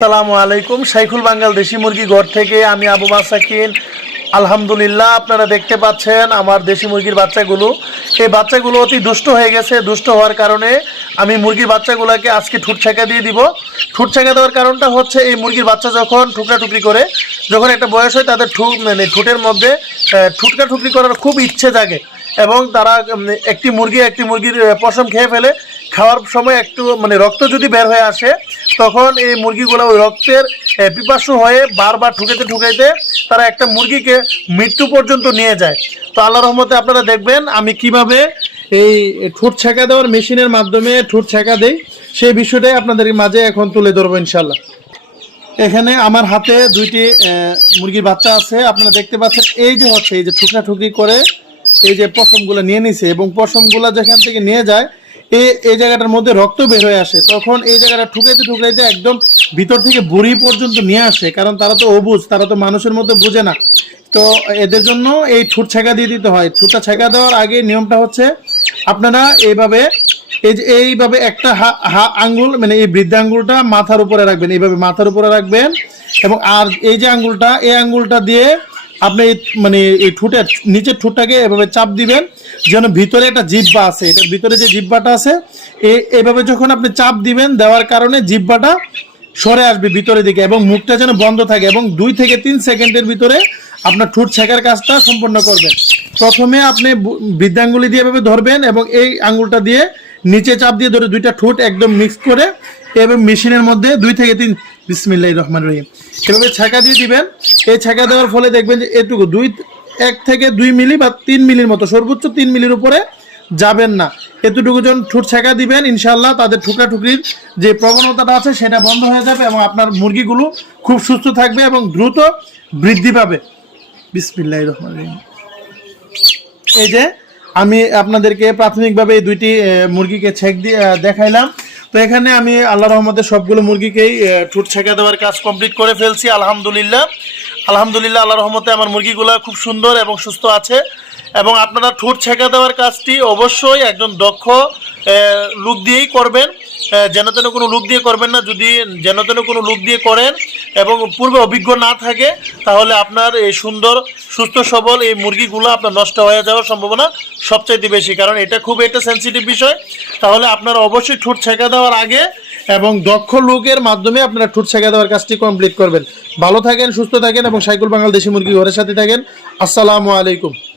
আসসালামু আলাইকুম। সাইকুল বাঙ্গাল দেশি মুরগি ঘর থেকে আমি আবু মাসাকিন। আলহামদুলিল্লাহ, আপনারা দেখতে পাচ্ছেন আমার দেশি মুরগির বাচ্চাগুলো। এই বাচ্চাগুলো অতি দুষ্ট হয়ে গেছে। দুষ্ট হওয়ার কারণে আমি মুরগির বাচ্চাগুলোকে আজকে ঠুট ছেঁকা দিয়ে দিব। ঠুট ছেঁকা দেওয়ার কারণটা হচ্ছে এই মুরগির বাচ্চা যখন ঠুকরাঠুকরি করে, যখন একটা বয়স হয় তাদের ঠুটের মধ্যে ঠুকরি করার খুব ইচ্ছে জাগে এবং তারা একটি মুরগির পশম খেয়ে ফেলে। খাওয়ার সময় একটু রক্ত যদি বের হয়ে আসে, তখন এই মুরগিগুলো ওই রক্তের পিপাসু হয়ে বারবার ঠুকাইতে তারা একটা মুরগিকে মৃত্যু পর্যন্ত নিয়ে যায়। তো আল্লাহ রহমতে আপনারা দেখবেন আমি কিভাবে এই ঠোঁট ছেঁকা দেওয়ার মেশিনের মাধ্যমে ঠোঁট ছেঁকা দেই, সেই বিষয়টাই আপনাদের মাঝে এখন তুলে ধরবো ইনশাল্লাহ। এখানে আমার হাতে দুইটি মুরগির বাচ্চা আছে, আপনারা দেখতে পাচ্ছেন। এই যে ঠুকরি করে এই যে পশমগুলো নিয়ে নিছে এবং পশমগুলো যেখান থেকে নিয়ে যায় এই জায়গাটার মধ্যে রক্ত বের হয়ে আসে, তখন এই জায়গাটা ঠুকাইতে একদম ভিতর থেকে বুড়ি পর্যন্ত নিয়ে আসে। কারণ তারা তো অবুঝ, তারা তো মানুষের মধ্যে বুঝে না। তো এদের জন্য এই ঠুট ছেঁকা দিয়ে দিতে হয়। ঠুটটা ছেঁকা দেওয়ার আগে নিয়মটা হচ্ছে আপনারা এইভাবে একটা আঙ্গুল এই বৃদ্ধাঙ্গুলটা মাথার উপরে রাখবেন, এইভাবে মাথার উপরে রাখবেন। এবং আর এই যে আঙ্গুলটা, এই আঙ্গুলটা দিয়ে আপনি এই ঠোঁটের নিচের ঠোঁটটাকে এভাবে চাপ দিবেন, যেন ভিতরে একটা জিহ্বা আছে, এটার ভিতরে যে জিহ্বাটা আছে এইভাবে যখন আপনি চাপ দিবেন, দেওয়ার কারণে জিহ্বাটা সরে আসবে ভিতরের দিকে এবং মুখটা যেন বন্ধ থাকে। এবং 2 থেকে 3 সেকেন্ডের ভিতরে আপনার ঠোঁট ছেঁকার কাজটা সম্পন্ন করবেন। প্রথমে আপনি বৃদ্ধাঙ্গুলি দিয়ে এভাবে ধরবেন এবং এই আঙ্গুলটা দিয়ে নিচে চাপ দিয়ে ধরে দুইটা ঠোঁট একদম মিক্স করে এবং মেশিনের মধ্যে 2 থেকে 3 বিসমিল্লাহির রহমানির রহিম এভাবে ছেঁকা দিয়ে দিবেন। এই ছেঁকা দেওয়ার ফলে দেখবেন যে এটুকু 1 থেকে 2 মিলি বা 3 মিলির মতো, সর্বোচ্চ 3 মিলির উপরে যাবেন না। এতটুকু যখন ঠোঁট ছেঁকা দিবেন, ইনশাল্লাহ তাদের ঠুকরির যে প্রবণতাটা আছে সেটা বন্ধ হয়ে যাবে এবং আপনার মুরগিগুলো খুব সুস্থ থাকবে এবং দ্রুত বৃদ্ধি পাবে। বিসমিল্লাহির রহমানির রহিম। এই যে আমি আপনাদেরকে প্রাথমিকভাবে এই দুইটি মুরগিকে ছেঁক দিয়ে দেখাইলাম। তো এখানে আমি আল্লাহ রহমতে সবগুলো মুরগিকেই ঠোঁট ছেঁকা দেওয়ার কাজ কমপ্লিট করে ফেলছি। আলহামদুলিল্লাহ আল্লাহ রহমতে আমার মুরগিগুলো খুব সুন্দর এবং সুস্থ আছে। এবং আপনারা ঠোঁট ছেঁকা দেওয়ার কাজটি অবশ্যই একজন দক্ষ লোক দিয়েই করবেন, যেন তেন কোনো লোক দিয়ে করবেন না। যদি যেন তেন কোনো লোক দিয়ে করেন এবং পূর্বে অভিজ্ঞ না থাকে, তাহলে আপনার এই সুন্দর সুস্থ সবল এই মুরগিগুলো আপনার নষ্ট হয়ে যাওয়ার সম্ভাবনা সবচাইতে বেশি, কারণ এটা খুব একটা সেন্সিটিভ বিষয়। তাহলে আপনারা অবশ্যই ঠোঁট ছেঁকা দেওয়ার আগে এবং দক্ষ লোকের মাধ্যমে আপনারা ঠোঁট ছেঁকা দেওয়ার কাজটি কমপ্লিট করবেন। ভালো থাকেন, সুস্থ থাকেন এবং সাইকুল বাঙ্গাল দেশি মুরগি ঘরের সাথে থাকেন। আসসালামু আলাইকুম।